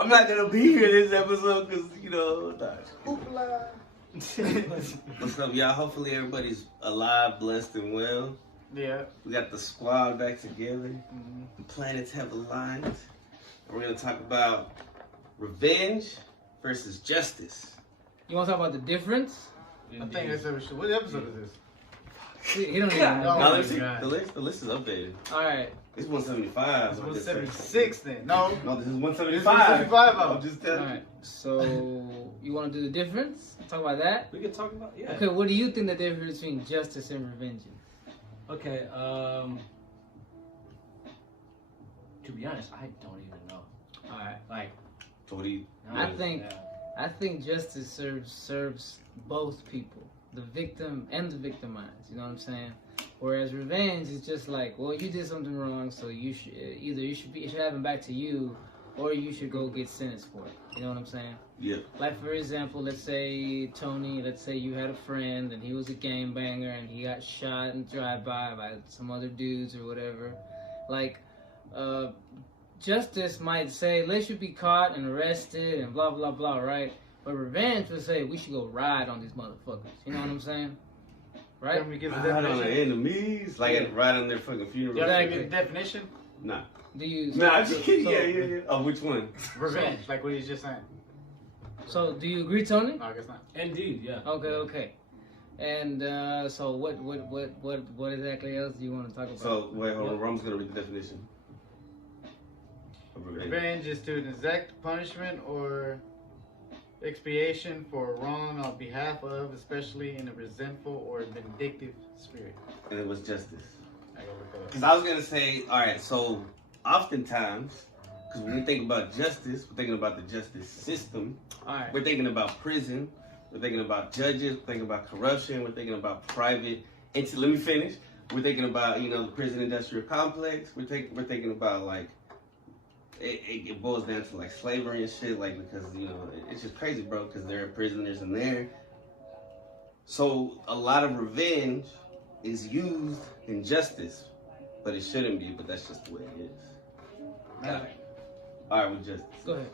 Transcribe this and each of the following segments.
I'm not gonna be here this episode because Hoopla. What's up, y'all? Hopefully everybody's alive, blessed, and well. Yeah. We got the squad back together. The planets have aligned. And we're gonna talk about revenge versus justice. You want to talk about the difference? I think that's episode. What episode is this? He don't even know. Now let's see. The list is updated. All right. It's 175. It's 176 then. No, this is 175. This is 175. I'm just telling All right. So you want to do the difference? Talk about that. We can talk about Okay. What do you think the difference between justice and revenge is? Okay. To be honest, I don't even know. All right. Like, I think justice serves both people, the victim and the victimized. You know what I'm saying? Whereas revenge is just like, well, you did something wrong, so you should it should happen back to you, or you should go get sentenced for it. You know what I'm saying? Yeah. Like for example, let's say Toney. Let's say you had a friend and he was a gangbanger and he got shot in drive-by by some other dudes or whatever. Like, justice might say, let you be caught and arrested and blah blah blah, right? But revenge would say we should go ride on these motherfuckers. You know what I'm saying? Right? Can we give a Ride on the definition? enemies, like right on their fucking funeral. You Exactly. have to give a definition? Nah. Do you? Nah, I'm just kidding. Yeah. Oh, which one? Revenge, like what he's just saying. So do you agree, Toney? No, I guess not. indeed, yeah. Okay. And so what exactly else do you want to talk about? So wait, hold on. Rome's gonna read the definition. Revenge is to exact punishment or expiation for a wrong on behalf of, especially in a resentful or vindictive spirit. And it was justice. I gotta look that up. Because I was gonna say, all right. So oftentimes, because when we think about justice, we're thinking about the justice system. All right. We're thinking about prison. We're thinking about judges. We're thinking about corruption. We're thinking about private. Let me finish. We're thinking about the prison industrial complex. We're thinking about like it boils down to like slavery and shit. Like because it's just crazy, bro. Because there are prisoners in there. So a lot of revenge is used in justice, but it shouldn't be. But that's just the way it is. Now, All right, with justice. Go ahead.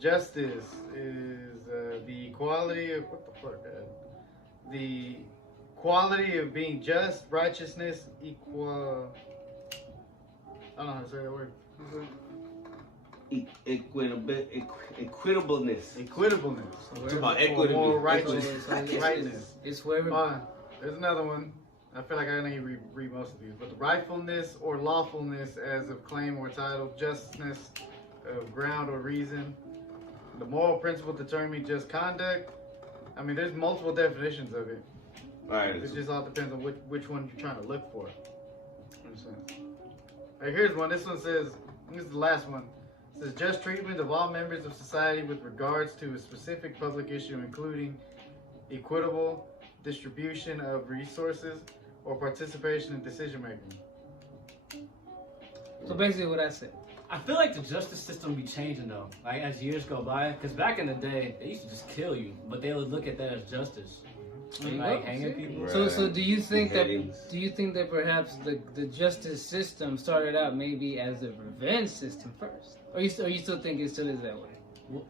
justice is the equality of the quality of being just, righteousness, equal. I don't know how to say that word. Equitableness. Equitableness. It's about equity. Or Equity. rightness. It's whoever. There's another one. I feel like I need to read most of these. But the rightfulness or lawfulness as of claim or title, justness of ground or reason, the moral principle determining just conduct. I mean, there's multiple definitions of it. All right. It just all depends on which one you're trying to look for. Understand? All right, here's one. This one says, this is the last one. It says just treatment of all members of society with regards to a specific public issue, including equitable distribution of resources or participation in decision making. So basically, what I said. I feel like the justice system be changing though, like as years go by. Because back in the day, they used to just kill you, but they would look at that as justice, like hanging people. Right. So do you think Beheadings. that perhaps the justice system started out maybe as a revenge system first, or you still think it still is that way?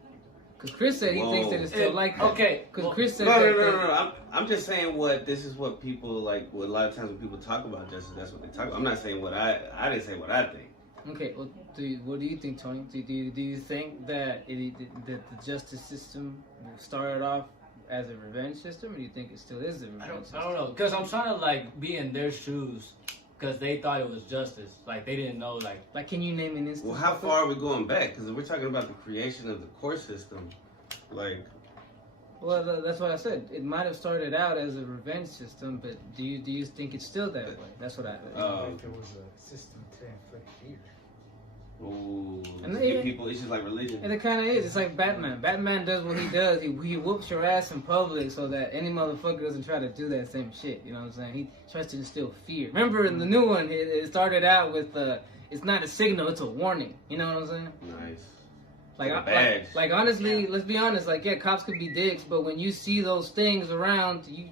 Because Chris said he thinks that it's still like that. Okay. Because Chris said No. I'm just saying this is what people like. What a lot of times when people talk about justice, that's what they talk about. I'm not saying what I didn't say what I think. Okay, well, what do you think, Toney? Do you think that that the justice system started off as a revenge system, or do you think it still is a revenge system? I don't know, because I'm trying to like be in their shoes, because they thought it was justice. Like they didn't know, like can you name an instance? Well, how far are we going back? Because if we're talking about the creation of the court system, like. Well, that's what I said. It might have started out as a revenge system, but do you think it's still that way? That's what I. If it was a system to inflict fear. Ooh, And to get people, it's just like religion. And it kind of is. It's like Batman. Batman does what he does. He whoops your ass in public so that any motherfucker doesn't try to do that same shit. You know what I'm saying? He tries to instill fear. Remember in the new one, it started out with it's not a signal, it's a warning. You know what I'm saying? Nice. Like honestly, let's be honest. Like cops could be dicks, but when you see those things around, you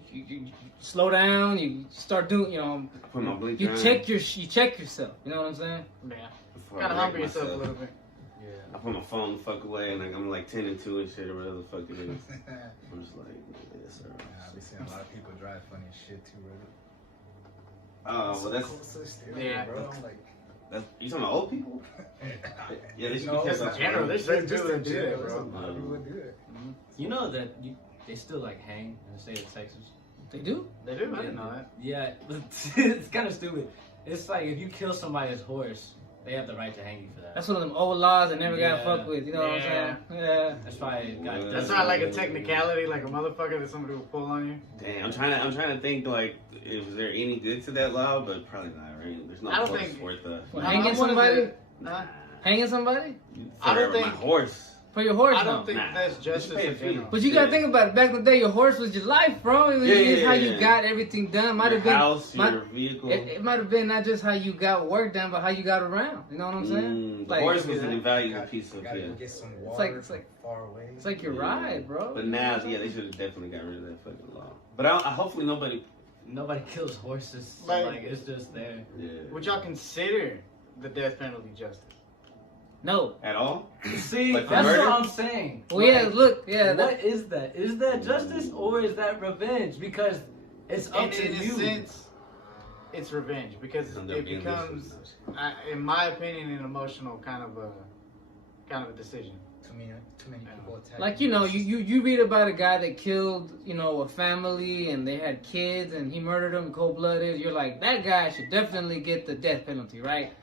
slow down. You start doing, Put my blinker you on check yourself. You know what I'm saying? Yeah. before I Kind of wreck humble yourself a myself. little bit. Yeah. I put my phone the fuck away and like, I'm like 10 and 2 and shit or whatever the fuck it is. I'm just like, yes sir. I've been seeing a lot of people drive funny as shit too, bro. Oh, well that's Yeah. bro. I'm like, you talking about old people? Yeah, they should No, be Just in careful. general, there's certain just people in that do that, general, bro. a lot of people would do it. You know that they still like hang in the state of Texas. They do? They do. I didn't know that. Yeah, it's kind of stupid. It's like if you kill somebody's horse, they have the right to hang you for that. That's one of them old laws I never Yeah. got fucked with. You know what I'm saying? Yeah. That's why it got. Yeah. That's not like a technicality, like a motherfucker that somebody will pull on you. Damn, I'm trying to think like, is there any good to that law? But probably not, right? There's no I don't horse think- worth a. Well, No, hanging I wanted somebody? to- Huh? Hanging somebody? I don't My think- horse. For your horse? I don't no. think Nah. that's Just justice pay a in fee. general. But you gotta Yeah. think about it. Back in the day, your horse was your life, bro. It was Yeah, it's yeah, how yeah. you got everything done. Might Your have been house, might- your vehicle. It might have been not just how you got work done, but how you got around. You know what I'm saying? The Like, horse was yeah. an invaluable piece of Gotta yeah. go get some It's water like- from far away. It's like your Yeah. ride, bro. But now, yeah, they should have definitely got rid of that fucking law. But hopefully nobody. Nobody kills horses. So Like- like it's just there. Yeah. Would y'all consider the death penalty justice? No. At all? See, Like for that's murder? what I'm saying. Well, yeah, Like, look, yeah. what is that? Is that justice or is that revenge? Because it's up And to in you. a sense, it's revenge because End up it being becomes, this in my opinion, an emotional kind of a decision. Too many people attack. Like, you know, you read about a guy that killed, you know, a family and they had kids and he murdered them cold-blooded. You're like, that guy should definitely get the death penalty, right?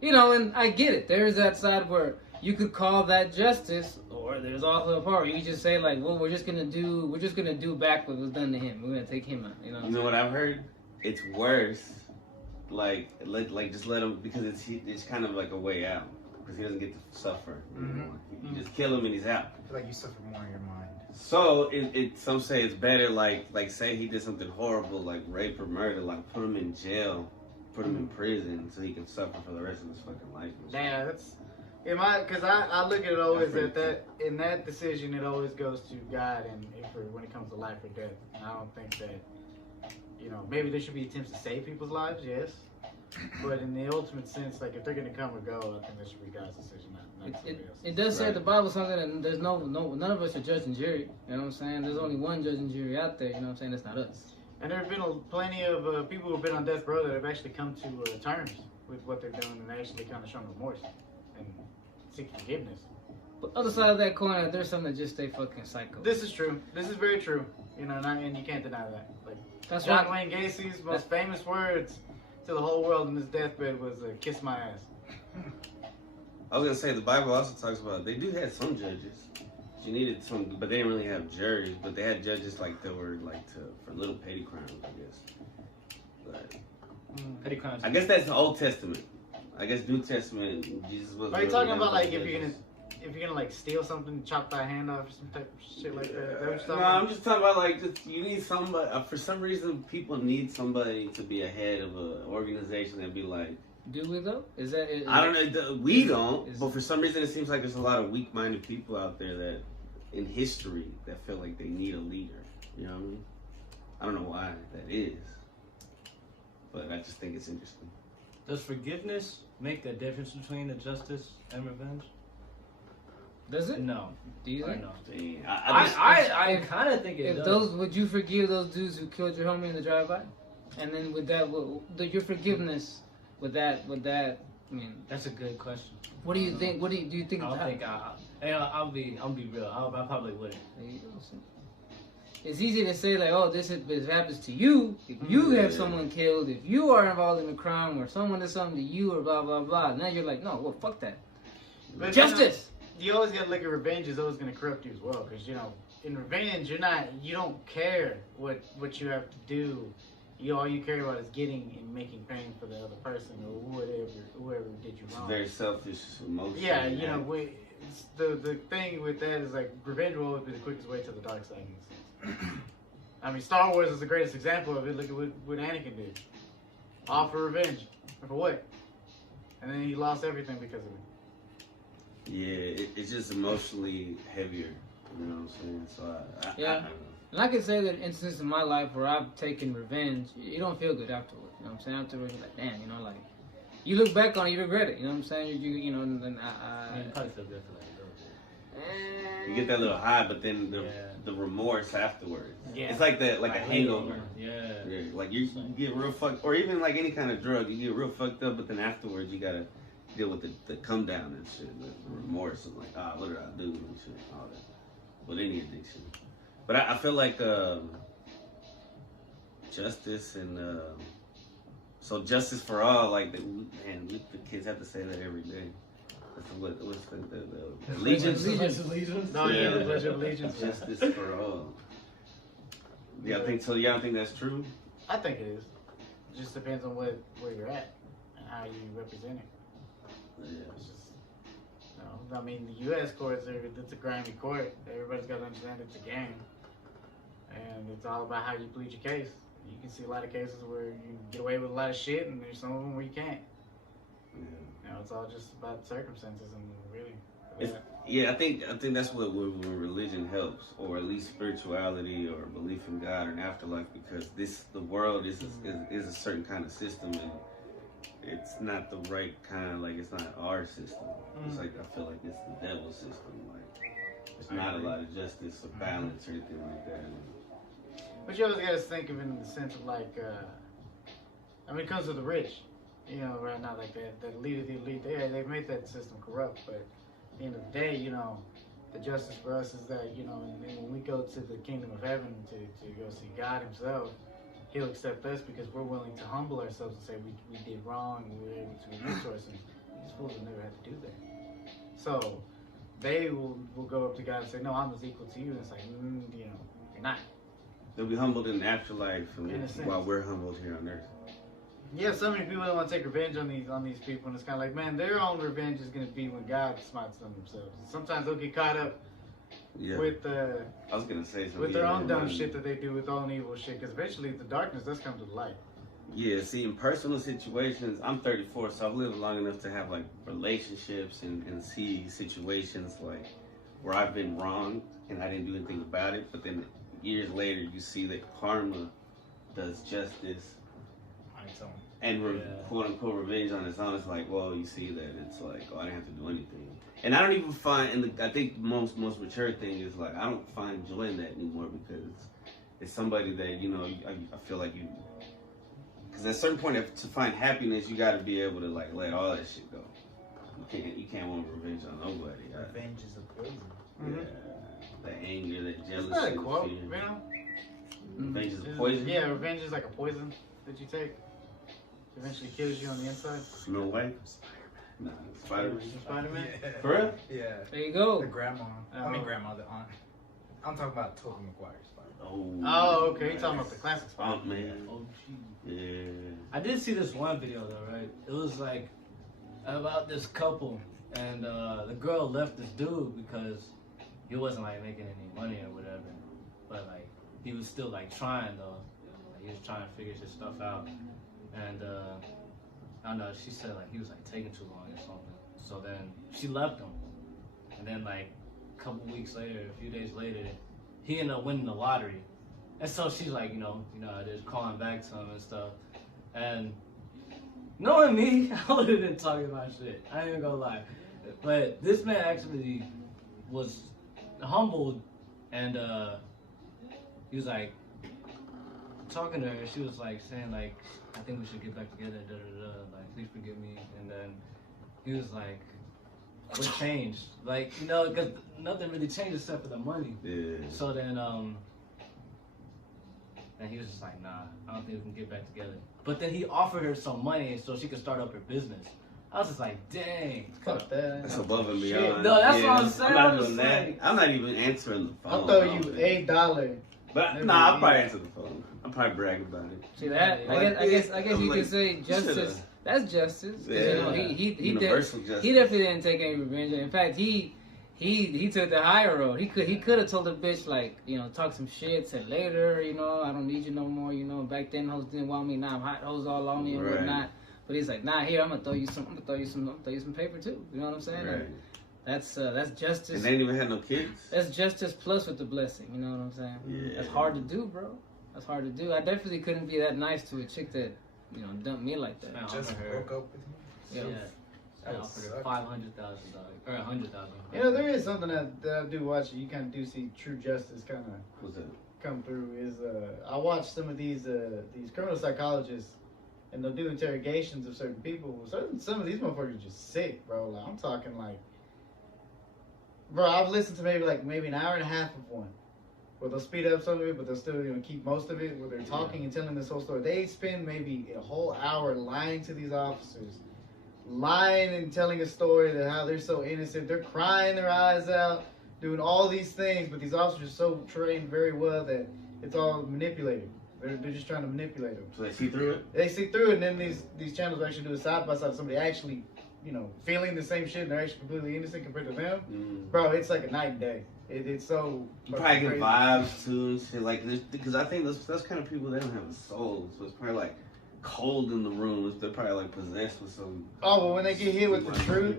You know, and I get it. There's that side where you could call that justice, or there's also a part where you just say like, well, we're just gonna do back what was done to him. We're gonna take him out. You know. You know what I've heard? It's worse. Like just let him, because it's kind of like a way out, because he doesn't get to suffer anymore. You just kill him and he's out. I feel like you suffer more in your mind. So some say it's better, like say he did something horrible, like rape or murder, like put him in jail, put him in prison, so he can suffer for the rest of his fucking life. Yeah, that's because I look at it always at that in that decision it always goes to God and when it comes to life or death. And I don't think that maybe there should be attempts to save people's lives, yes, but in the ultimate sense, like if they're gonna come or go, I think that should be God's decision, not somebody else's. It does say Right. at the Bible something that there's none of us are judge and jury. You know what I'm saying? There's only one judge and jury out there. You know what I'm saying? That's not us. And there have been plenty of people who have been on death row that have actually come to terms with what they're doing and actually kind of shown remorse and seek forgiveness. But other side of that coin, there's some that just stay fucking psycho. This is true. This is very true. And you can't deny that. Like That's John why. Wayne Gacy's most famous words to the whole world in his deathbed was "kiss my ass." I was gonna say the Bible also talks about they do have some judges. You needed some, but they didn't really have juries. But they had judges like that were like for little petty crimes, I guess. But Petty crimes. I guess that's the Old Testament. I guess New Testament, Jesus was. Are you talking about like if judges. you're gonna like steal something, chop thy hand off, or some type of shit like that? Is that what you're talking No, about? I'm just talking about like just, you need somebody. For some reason, people need somebody to be a head of an organization and be like. Do we though? Is that? I don't know. We don't, is- but for some reason, it seems like there's a lot of weak-minded people out there that, in history, that feel like they need a leader. You know what I mean? I don't know why that is, but I just think it's interesting. Does forgiveness make the difference between the justice and revenge? Does it? No. Do you I think? know. Dang, I if- kind of think it If does. those, would you forgive those dudes who killed your homie in the drive-by? And then with that, your forgiveness, with that, I mean, That's a good question. what do you think? What do you think? I don't think I'll be real. I probably wouldn't. It's easy to say like, oh, this happens to you. If you have Yeah. someone killed, if you are involved in a crime, or someone does something to you, or blah blah blah. Now you're like, no, well, fuck that. But Justice. You always gotta look at revenge is always gonna corrupt you as well, because in revenge you don't care what you have to do. All you care about is getting and making pain for the other person or whoever did you It's wrong. very selfish emotion. Yeah, the thing with that is like revenge will always be the quickest way to the dark side. In a sense. I mean, Star Wars is the greatest example of it. Look at what Anakin did. All for revenge. For what? And then he lost everything because of it. Yeah, it's just emotionally heavier. You know what I'm saying? So I Yeah. don't know. And I can say that instance in my life where I've taken revenge, you don't feel good afterwards. You know what I'm saying? Afterwards, you're like, damn, like, you look back on it, you regret it. You know what I'm saying? You know, and I mean, it probably feel good for like a little bit. You get that little high, but then Yeah. the remorse afterwards. Yeah. It's like that, like a hangover. Yeah. Yeah, like you get real fucked, or even like any kind of drug, you get real fucked up, but then afterwards you gotta deal with the come down and shit, the remorse and like, what did I do and shit, all that. With any addiction, but I feel like justice and so justice for all, like the kids have to say that every day. What's the allegiance? No, yeah, the Pledge of Allegiance. Justice for all. Yeah, I think so. Yeah, I think that's true. I think it is. It just depends on where you're at and how you represent it. Yeah. It's just, I mean, the U.S. courts it's a grimy court. Everybody's got to understand it's a game, and it's all about how you plead your case. You can see a lot of cases where you get away with a lot of shit, and there's some of them where you can't. Yeah. You know, it's all just about circumstances and really. Yeah, I think that's what when religion helps, or at least spirituality, or belief in God or an afterlife, because the world is a certain kind of system, and it's not the right kind. Like it's not our system. It's like I feel like it's the devil's system. Like there's not a lot of justice or balance or anything like that. But you always got to think of it in the sense of like, I mean, it comes to the rich. You know, right now, like that leader, the elite, they've made that system corrupt. But at the end of the day, you know, the justice for us is that, you know, and when we go to the kingdom of heaven to go see God himself, he'll accept us because we're willing to humble ourselves and say we did wrong and we were able to resource him. These fools have never had to do that. So they will go up to God and say, no, I'm as equal to you. And it's like, you know, you're not. They'll be humbled in the afterlife, In a sense. while we're humbled here on earth. Yeah, so many people don't want to take revenge on these people, and it's kind of like, man, their own revenge is going to be when God smites them themselves. Sometimes they'll get caught up with I was gonna say something. with their own dumb shit that they do with all evil shit, because eventually the darkness does come to the light. Yeah, see, in personal situations, I'm 34, so I've lived long enough to have like relationships and see situations like where I've been wrong and I didn't do anything about it, but then years later you see that karma does justice and quote unquote revenge on its own. It's like, well, you see that it's like, I didn't have to do anything. And I don't even find, and I think the most mature thing is like, I don't find joy in that anymore because it's somebody that, you know, I feel like you, because at a certain point, to find happiness, you got to be able to like let all that shit go. You can't want revenge on nobody. Revenge is a poison. Yeah, the anger, the jealousy, Isn't that a quote, fear. you know? Revenge is a poison. Yeah, revenge is like a poison that you take. Eventually kills you on the inside. Snow White. Nah, Spider-Man. Spider-Man? Yeah. For real? Yeah. There you go. The grandma. I mean, grandma, the aunt. I'm talking about Tobey Maguire's Spider-Man. Oh, okay. You're talking about the classic Aunt Spider-Man. Man. Oh, shit. Yeah. I did see this one video though, right? It was like about this couple, and the girl left this dude because he wasn't like making any money or whatever, but like he was still like trying though. Like, he was trying to figure his stuff out, and I don't know. She said like he was like taking too long or something. So then she left him, and then like a couple weeks later, a few days later, he ended up winning the lottery. And so she's like, you know, just calling back to him and stuff. And knowing me, I would have been talking about shit. I ain't even gonna lie. But this man actually was humbled, and he was like talking to her. She was like saying like, I think we should get back together. Da da da. Like, please forgive me. And then he was like, what changed? Like, you know, because nothing really changed except for the money. Yeah. So then, and he was just like, nah, I don't think we can get back together. But then he offered her some money so she could start up her business. I was just like, dang. Fuck that. That's above and Shit. beyond. No, that's what I'm saying. I'm not I'm doing just that. like- I'm not even answering the phone. I'll throw you $8. But nah, I'll probably answer the phone. I'll probably brag about it. See that? I guess I'm you like, could say justice. shoulda. That's justice. 'Cause, you know, he Universal justice. he definitely didn't take any revenge. In fact, he took the higher road. He could have told the bitch like, you know, talk some shit, said later, you know, I don't need you no more, you know. Back then hoes didn't want me, now I'm hot hoes all on me and Right. whatnot. But he's like, nah, here I'm gonna throw you some paper too. You know what I'm saying? Right. That's justice. And they didn't even have no kids. That's justice plus with the blessing. You know what I'm saying? Yeah. That's hard to do, bro. That's hard to do. I definitely couldn't be that nice to a chick that, you know, dumped me like that. Man, Just on her. broke up with him. Yeah. That I would offered suck. her $500,000 or $100,000. You know, there is something that I do watch. You kind of do see true justice kind of What's that? come through. Is I watch some of these criminal psychologists, and they'll do interrogations of certain people. Some of these motherfuckers are just sick, bro. Like, I'm talking like, bro, I've listened to maybe an hour and a half of one. Where they'll speed up some of it, but they'll still keep most of it. Where they're talking and telling this whole story. They spend maybe a whole hour lying to these officers, lying and telling a story that how they're so innocent. They're crying their eyes out, doing all these things, but these officers are so trained very well that it's all manipulated. They're just trying to manipulate them. So they see through it? They see through it, and then these channels actually do a side by side. Somebody actually, feeling the same shit, and they're actually completely innocent compared to them. Mm. Bro, it's like a night and day. It's so. You probably get crazy. vibes too and shit. Like, because I think those kind of people, they don't have a soul. So it's probably like cold in the room. They're probably like possessed with some. Oh, but when they get hit with the truth.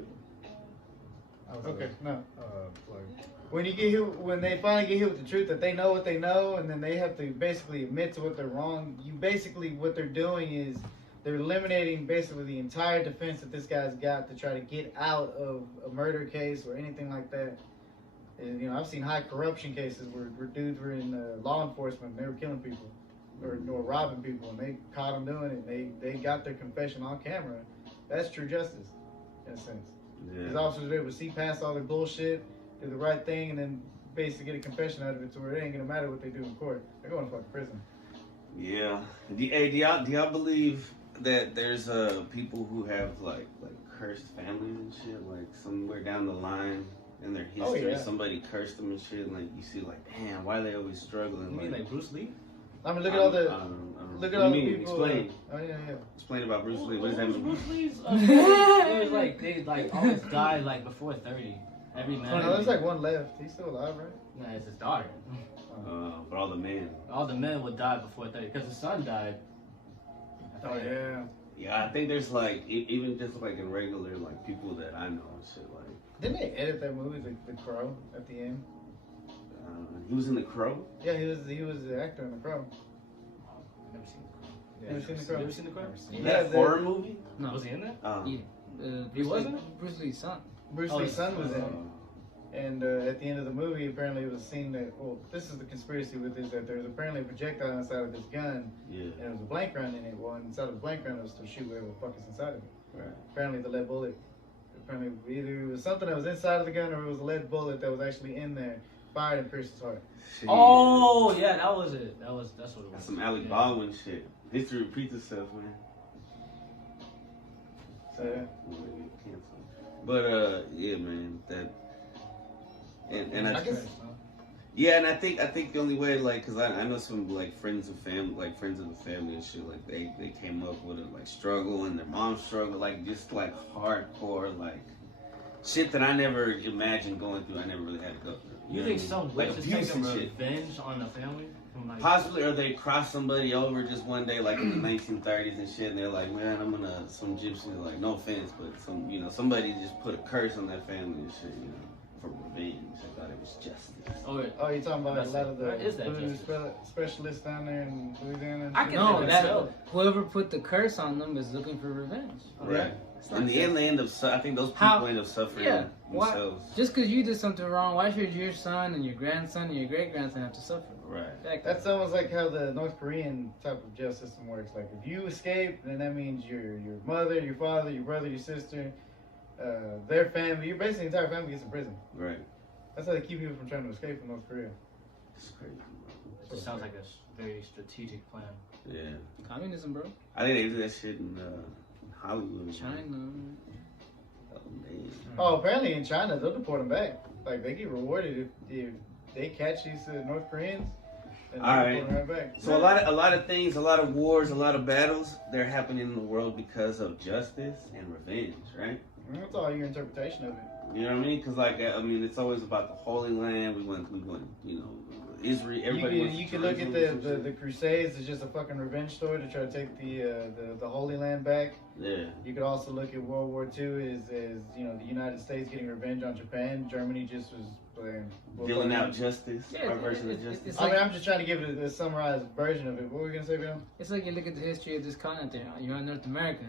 I was Okay, no. plug. When they finally get hit with the truth that they know what they know, and then they have to basically admit to what they're wrong. What they're doing is they're eliminating basically the entire defense that this guy's got to try to get out of a murder case or anything like that. And, I've seen high corruption cases where dudes were in law enforcement and they were killing people or robbing people, and they caught them doing it. They got their confession on camera. That's true justice, in a sense. These officers were able to see past all the bullshit, do the right thing, and then basically get a confession out of it to where it ain't gonna matter what they do in court. They're going to fucking prison. Yeah. Hey, do y'all believe that there's people who have like cursed families and shit? Like somewhere down the line in their history, Oh, yeah. somebody cursed them and shit. And like you see, like, damn, why are they always struggling? You mean like Bruce Lee? I mean, look at all the What people. do you mean? Explain. Oh yeah. Explain about Bruce Lee. What does that mean? Bruce Lee's they always died like before 30. Every man. No, there's like one left. He's still alive, right? Nah, it's his daughter. But all the men. All the men would die before 30 because his son died. Oh yeah. Yeah, I think there's like even just like in regular like people that I know and shit like. Didn't they edit that movie, The Crow, at the end? He was in The Crow. Yeah, he was the actor in The Crow. Never seen the Crow. Never seen The Crow? Never seen the Crow? Is that a horror movie? No, Was he in there? Yeah. He wasn't? Bruce Lee's son. Bruce Oh, Lee's his son was in it. Uh, And at the end of the movie, apparently it was seen that, this is the conspiracy with this, that there was apparently a projectile inside of this gun, yeah. and there was a blank round in it. Well, inside of the blank round, it was to shoot whatever the fuck is inside of it. Right. Apparently the lead bullet, either it was something that was inside of the gun or it was a lead bullet that was actually in there, fired and pierced his heart. Shit. Oh, yeah, that was it. That's what it was. That's some Alec Yeah. Baldwin shit. History repeats itself, man. So yeah. But yeah, man, that and I I guess- yeah, and I think the only way, like, cause I know some like friends of the family and shit, like they came up with a like struggle and their mom struggled, like just like hardcore like shit that I never imagined going through. I never really had to go through. You know think what I some mean? witch like is abuse taking and shit. revenge on the family? From, like, Possibly, or they cross somebody over just one day, like in the 1930s and shit, and they're like, man, some gypsy, like, no offense, but somebody just put a curse on that family and shit, for revenge. I thought it was justice. Oh, yeah. Oh, you're talking about a lot of the Where is that voodoo justice? specialists down there in Louisiana? and I shit? can No, never that tell. whoever put the curse on them is looking for revenge. Right. It's not In the just- end, they end up. I think those people How- end up suffering Yeah. Why? themselves. Just because you did something wrong, why should your son and your grandson and your great grandson have to suffer? Right. That's almost like how the North Korean type of jail system works. Like, if you escape, then that means your mother, your father, your brother, your sister, their family, your basically entire family gets in prison. Right. That's how they keep people from trying to escape from North Korea. It's crazy. It just sounds like a very strategic plan. Yeah. Communism, bro. I think they do that shit in Hollywood. China. Oh, man. Oh, apparently in China, they'll deport them back. Like, they get rewarded if they catch these North Koreans. Then All they'll right. deport them right back. So a lot of things, a lot of wars, a lot of battles, they're happening in the world because of justice and revenge, right? That's all your interpretation of it. You know what I mean? Because it's always about the Holy Land. We want, Israel. Everybody wants You to can look at Jerusalem. the Crusades as just a fucking revenge story to try to take the Holy Land back. Yeah. You could also look at World War II as you know, the United States getting revenge on Japan. Germany just was playing Dealing out justice. Yeah, Our version of justice. it's I mean, like- I'm just trying to give it a summarized version of it. What were we gonna say, Bill? It's like you look at the history of this continent. There, you're in North America,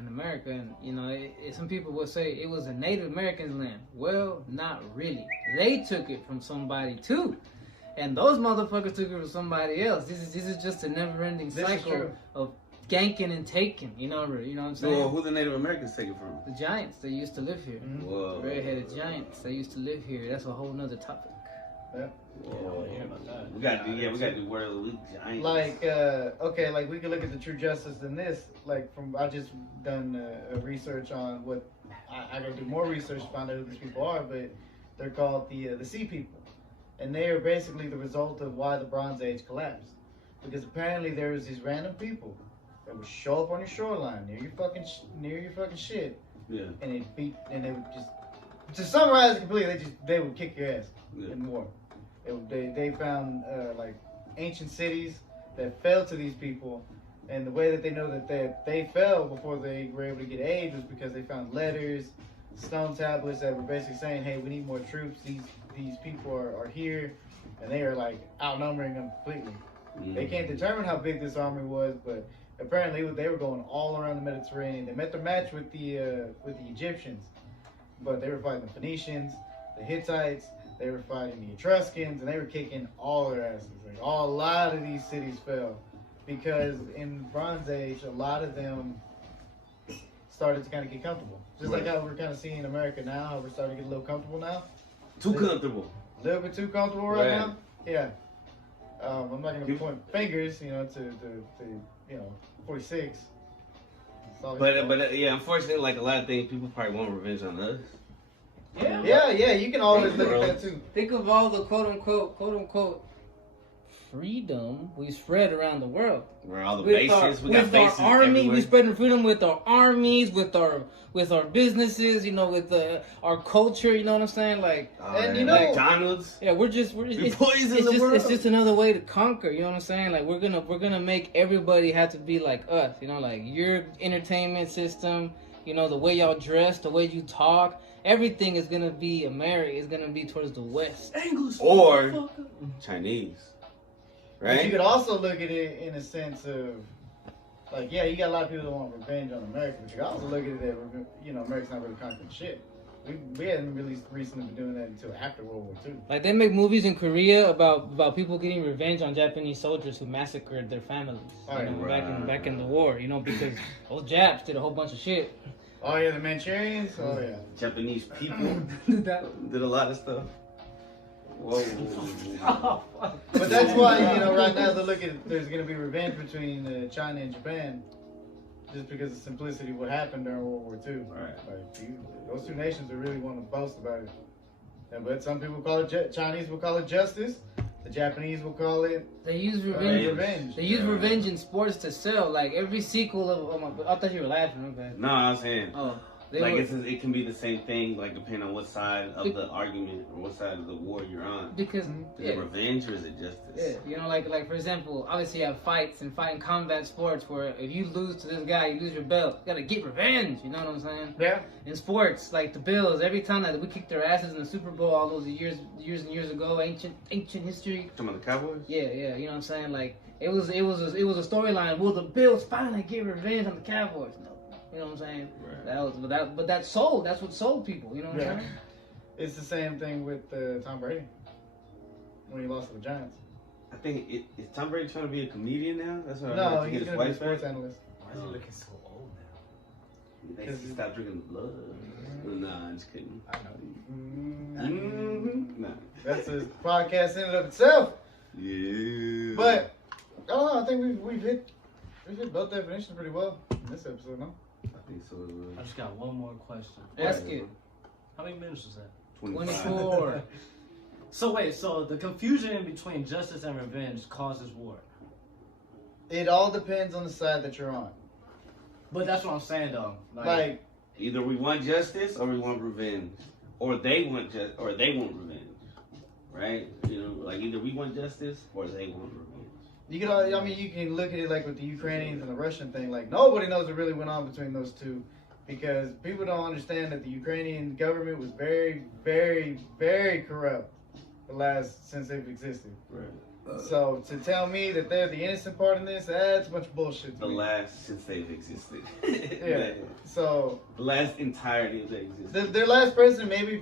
and you know, some people will say it was a Native American's land. Well, not really. They took it from somebody too, and those motherfuckers took it from somebody else. This is just a never-ending This is cycle true. of ganking and taking. You know what I'm saying? Well, who the Native Americans take it from? The giants, they used to live here. Mhm. Whoa. Red-headed giants, they used to live here. That's a whole nother topic. Whoa. Yeah, about that. We got to do Word of the Week Giants. Like, okay, like we could look at the true justice in this. Like, I just done research on what I gotta do more research to find out who these people are, but they're called the Sea People, and they are basically the result of why the Bronze Age collapsed. Because apparently there was these random people that would show up on your shoreline near your fucking shit, Yeah. and they would just, to summarize it completely, they would kick your ass Yeah. in war. They found like ancient cities that fell to these people, and the way that they know that they fell before they were able to get aid was because they found letters, stone tablets that were basically saying, "Hey, we need more troops. These people are here," and they are like outnumbering them completely. They can't determine how big this army was, but apparently they were going all around the Mediterranean. They met their match with the Egyptians, but they were fighting the Phoenicians, the Hittites. They were fighting the Etruscans, and they were kicking all their asses. Like, a lot of these cities fell because in Bronze Age, a lot of them started to kind of get comfortable. Just like how we're kind of seeing in America now, how we're starting to get a little comfortable now. Too comfortable. A little bit too comfortable right Right. now. Yeah. I'm not going to point fingers, to 46. It's always- But yeah, unfortunately, like a lot of things, people probably want revenge on us. yeah, you can always look at that too. Think of all the quote unquote freedom we spread around the world. Where all the With bases, we got with bases our army, everywhere. we spreading freedom with our armies, with our businesses, with our culture. You know what I'm saying? Like, And you know- McDonald's. yeah, we're it's, poison it's the just world. it's just another way to conquer. You know what I'm saying? Like, we're gonna make everybody have to be like us. Like your entertainment system. The way y'all dress, the way you talk. Everything is gonna be America. Is gonna be towards the West. English. Or motherfucker. Chinese. But you Right? could also look at it in a sense of, like, yeah, you got a lot of people that want revenge on America, but you can also look at it that, America's not really conquering shit. We hadn't really recently been doing that until after World War II. Like, they make movies in Korea about people getting revenge on Japanese soldiers who massacred their families. Oh, yeah. Back in the war. Because those Japs did a whole bunch of shit. Oh, yeah, the Manchurians? Oh, yeah. Japanese people That- did a lot of stuff. Whoa. Oh, fuck. But that's why, right now they're looking, there's going to be revenge between China and Japan, just because of simplicity of what happened during World War II. Right. Those two nations are really want to boast about it. But some people call it, Chinese will call it justice. The Japanese will call it They use revenge. revenge. They use revenge in sports to sell. Like, every sequel of... Oh my, I thought you were laughing. Okay. No, I'm saying. Oh. Like it can be the same thing, like depending on what side of the argument or what side of the war you're on. Because... Is it revenge or is it justice? Yeah, like for example, obviously you have fights and fighting combat sports where if you lose to this guy, you lose your belt. You gotta get revenge, you know what I'm saying? Yeah. In sports, like the Bills, every time that we kicked their asses in the Super Bowl all those years and years ago, ancient history. Talking about the Cowboys? Yeah, you know what I'm saying? Like it was a storyline. Will the Bills finally get revenge on the Cowboys? No, you know what I'm saying? Right. But that sold. That's what sold people. You know what I'm saying? It's the same thing with Tom Brady when he lost to the Giants. I think is Tom Brady trying to be a comedian now? That's what I No, heard to he's get his going to be a wife sports back. analyst. Why is he looking so old now? Because he stopped drinking blood. Nah, I'm just kidding. I know. Mm-hmm. Nah. That's a podcast in and of itself. Yeah. But I don't know. I think we've hit both definitions pretty well in this episode, no? I think so. I just got one more question. Ask it. How many minutes was that? 24. So wait, so the confusion between justice and revenge causes war. It all depends on the side that you're on. But that's what I'm saying though. Like Either we want justice or we want revenge, or they want revenge. right? You know, like either we want justice or they want revenge. You can, I mean, you can look at it like with the Ukrainians and the Russian thing. Like nobody knows what really went on between those two, because people don't understand that the Ukrainian government was very, very, very corrupt since they've existed. Right. So to tell me that they're the innocent part in this, that's a bunch of bullshit. The last since they've existed. Yeah. So the last entirety of their existence. their last president maybe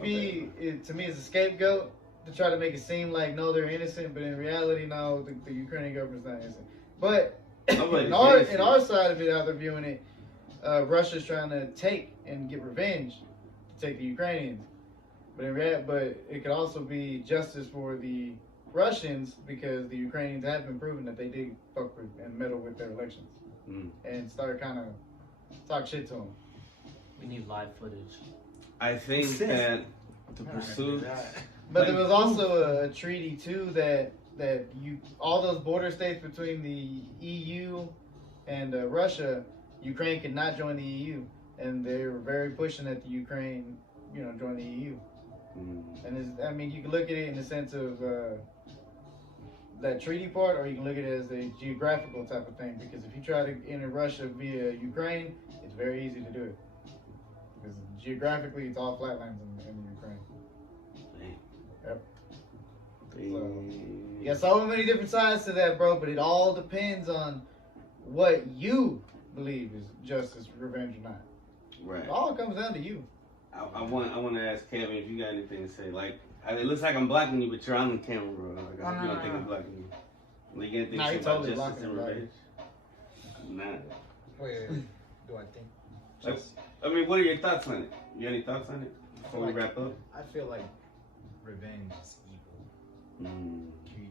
to me is a scapegoat to try to make it seem like no, they're innocent, but in reality, no, the Ukrainian government's not innocent. But in our side of it, how they're viewing it, Russia's trying to take and get revenge to take the Ukrainians. But it could also be justice for the Russians, because the Ukrainians have been proven that they did fuck with and meddle with their elections and start kind of talk shit to them. We need live footage. I think that the pursuit. But there was also a treaty too that all those border states between the EU and Russia, Ukraine could not join the EU, and they were very pushing that the Ukraine, join the EU. And I mean, you can look at it in the sense of that treaty part, or you can look at it as a geographical type of thing. Because if you try to enter Russia via Ukraine, it's very easy to do it. Because geographically, it's all flatlands in Ukraine. Yep. So, you got so many different sides to that, bro. But it all depends on what you believe is justice, revenge, or not. Right. It all comes down to you. I want to ask Kevin if you got anything to say. Like, it looks like I'm blocking you, but you're on the camera, bro. Like, I don't think I'm blocking you. Like, you got anything to say about totally justice and revenge? Nah. Wait. Do I think? I mean, what are your thoughts on it? You got any thoughts on it before we wrap up? I feel like revenge is evil.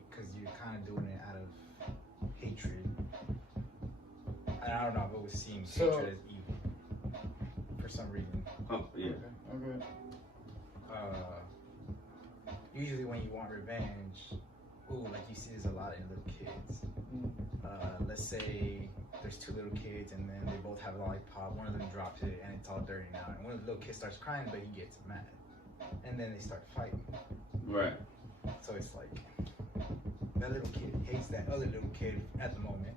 Because you're kind of doing it out of hatred. And I don't know, I've always seen hatred as evil. For some reason. Oh, yeah. Okay. Usually when you want revenge, like you see there's a lot in little kids. Let's say there's two little kids and then they both have a lollipop. One of them drops it and it's all dirty now. And one of the little kids starts crying, but he gets mad. And then they start fighting. Right. So it's like, that little kid hates that other little kid at the moment.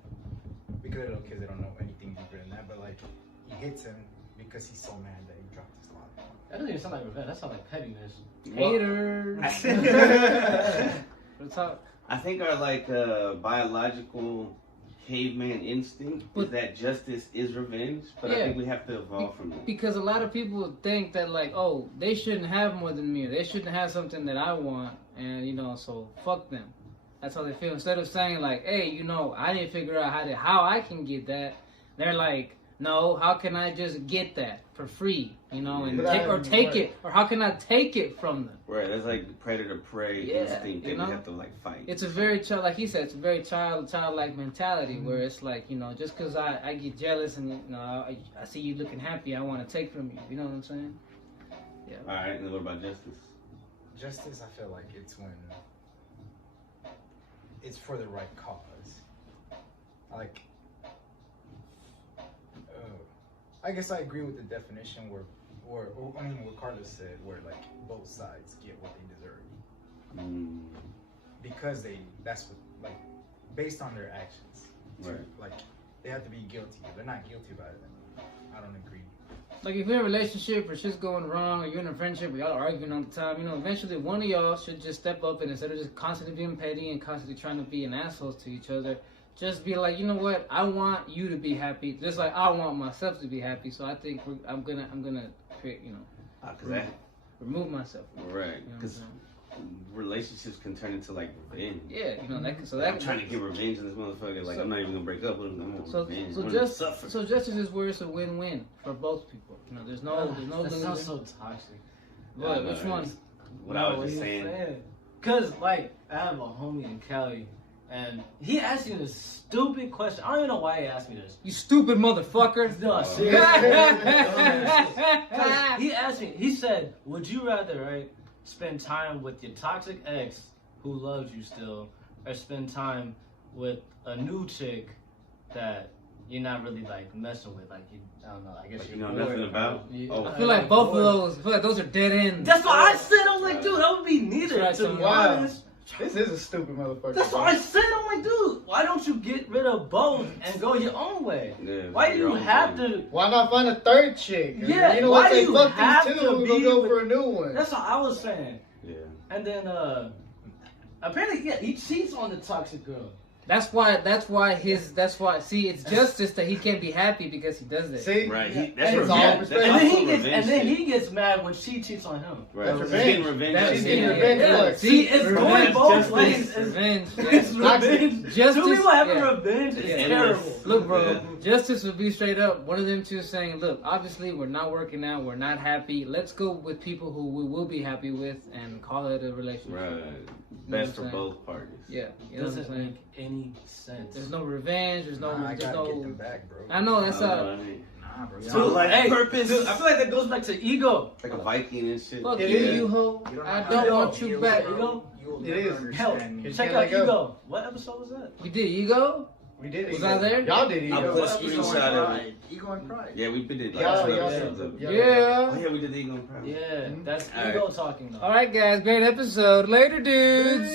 Because they're little kids, they don't know anything deeper than that. But like, he hits him because he's so mad that he dropped his lollipop. That doesn't even sound like revenge. That sounds like pettiness. Haters. I think our biological caveman instinct is that justice is revenge, but I think we have to evolve from that. Because a lot of people think that they shouldn't have more than me, or they shouldn't have something that I want, and so fuck them. That's how they feel. Instead of saying like, hey, I didn't figure out how I can get that, they're like, no, how can I just get that for free? And take it, or how can I take it from them? Right, that's like the predator-prey instinct that we have to fight. It's a very like he said, it's a very childlike mentality where it's like, just because I get jealous and I see you looking happy, I want to take from you. You know what I'm saying? Yeah. All right, and what about justice? Justice, I feel like it's when it's for the right cause. I guess I agree with the definition where what Carlos said, where both sides get what they deserve. Because that's what, based on their actions. Right. They have to be guilty. If they're not guilty about it, then I don't agree. Like if you're in a relationship or shit's going wrong, or you're in a friendship where y'all are arguing all the time, eventually one of y'all should just step up and instead of just constantly being petty and constantly trying to be an asshole to each other, just be like, you know what? I want you to be happy, just like I want myself to be happy. So I think I'm gonna create, remove myself. Right. Because relationships can turn into revenge. Yeah, I'm trying to get revenge on this motherfucker. I'm not even gonna break up with him. I'm gonna revenge. So justice is where it's a win-win for both people. There's no that losing. sounds so toxic. What? Which one? What I was just saying. Cause I have a homie in Cali. And he asked me this stupid question. I don't even know why he asked me this. You stupid motherfucker. No, seriously. He asked me, he said, would you rather, spend time with your toxic ex who loves you still, or spend time with a new chick that, you're not really like messing with. Like, I don't know. I guess Like, you're you know bored. nothing about? Oh. I feel like both of those. I feel like those are dead ends. That's what I said. I'm like, dude, that would be neither. Right, To be wow. honest. This is a stupid motherfucker. That's what I said. I'm like, dude, why don't you get rid of both and go your own way? Yeah, Why do your you own have thing. to? Why not find a third chick? Yeah, You know why what? do Say you fuck have these to two. be Go with- for a new one. That's what I was saying. Yeah. And then apparently, yeah, he cheats on the toxic girl. That's why. See, it's justice that he can't be happy because he does it. See? Right. Yeah. That's It's all revenge. respect. That's And then also he gets revenge and then shit. he gets mad when she cheats on him. Right. That's He's revenge. getting revenge. That's- She's on getting him. revenge. Yeah. for it. See, it's Revenge, going both justice, ways. It's, Revenge. it's revenge. Justice, Two people having yeah. revenge is Yeah. terrible. Look, bro, Yeah. justice would be straight up. One of them two saying, "Look, obviously we're not working out. We're not happy. Let's go with people who we will be happy with and call it a relationship." Right. You know Best what for I'm saying? both parties. Yeah, you know what I'm Doesn't saying. make any sense. There's no revenge. There's no. Nah, I there's gotta get no. them back, bro. I know that's I mean, Nah, bro. So, like, hey, purpose. dude, I feel like that goes back to ego. like a Viking and shit. Fuck It you, is. you hoe. You don't know I how don't to want deal you with back. it, bro. You will It never is. Hell, understand me. You check can't out let go. ego. What episode was that? We did ego. We did Was ego. I there? Y'all did I ego. put a Ego and screenshot of it. pride. Ego and pride. Yeah, we did like Y'all, two y'all episodes did. of it. Y'all Yeah. Oh yeah, we did the Eagle and Pride. Yeah, Mhm. that's All ego talking though. All right, guys. Great episode. Later, dudes.